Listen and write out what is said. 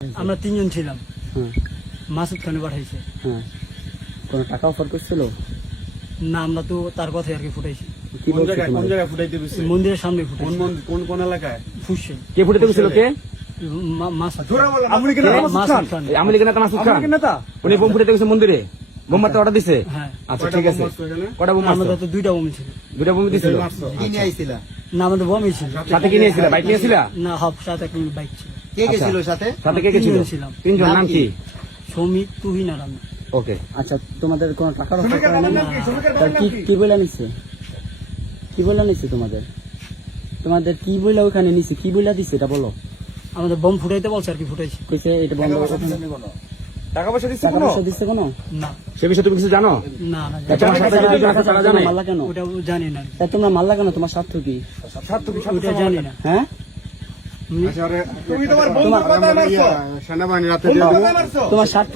আমরা তিনজন ছিলাম। হ্যাঁ মাসুদ খানে পাঠাইছে। হ্যাঁ কোনো টাকা অফার করছিল? না, আমরা তো তার কথাই আর কি ফুটাইছি। কি কোন বলছে জায়গায় তোমার? ফুটাইতে গেছে? মন্দিরের সামনে কোন ফুটাইছি। কোন কোন এলাকায়? ফুসছে কে ফুটাতে গেছিল? কে? মাসুদ আমলি কেন মাসুদ খান। এই আওয়ামী লীগের নেতা মাসুদ খান? নেতা? উনি বোম ফুটাতে গেছে মন্দিরে? বোম মারতে অর্ডার দিছে? হ্যাঁ, আচ্ছা ঠিক আছে। কটা বোম মারছো? আমাদের তো দুইটা বমি ছিল। দুটা বোম দিছিল? কি নিয়ে আইছিলা? না, আমাদের বমি ছিল। সাথে কি নিয়েছিল? বাইক নিয়েছিল? না, হাফ সাথে একটা বাইক ছিল। কে গেছিল সাথে? সাথে কে কে ছিল? তিনজন ছিলাম। তিনজন। নাম কি? সৌমিক, তুহিন আর আমি। ওকে। আচ্ছা তোমাদের কোনো টাকার অফার শ্রমিকের করে বাবার না? নাম কি? শ্রমিকের তা বাবার নাম কি কি? কি বলে নিছে? কি বলে নিছে তোমাদের? তোমাদের কি বলে ওখানে নিছে? কি বলে দিছে এটা বলো। আমাদের বম ফুটাইতে বলছে আর কি ফুটাইছি। কইছে এটা বন্ধ করো। টাকা পয়সা দিচ্ছে টাকা কোনো? পয়সা দিছে কোনো? না সে বিষয়ে তুমি কিছু জানো? না না, তা তোমার সাথে যদি টাকা ছাড়া জানে? মারলা কেন? ওটা জানি না। তা তোমরা মারলা কেন? তোমার স্বার্থ কি? ওটা জানি না। হ্যাঁ তুমি তোমার বন্ধুর কথা মারছো? সেনাবাহিনী রাতে বন্ধুর কথা মারছো? তোমার স্বার্থ